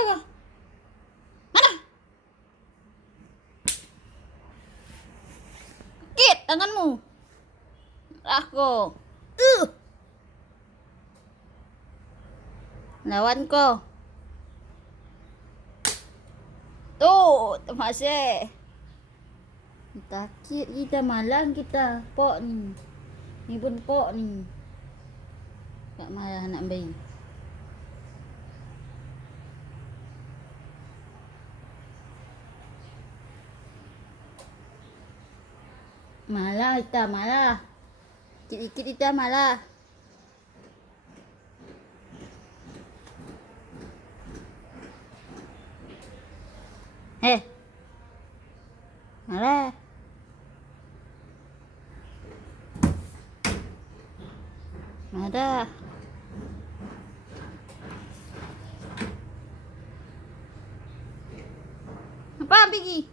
Lambai ka. Mana? Sakit tanganmu. Aku. Lawan ko. Tuh, termasih. Takut kita malang kita. Pok ni. Ni pun pok ni. Tak marah nak bayi. Malah kita malah. Dikit-dikit kita malah. Malah. Ada. Apa pergi?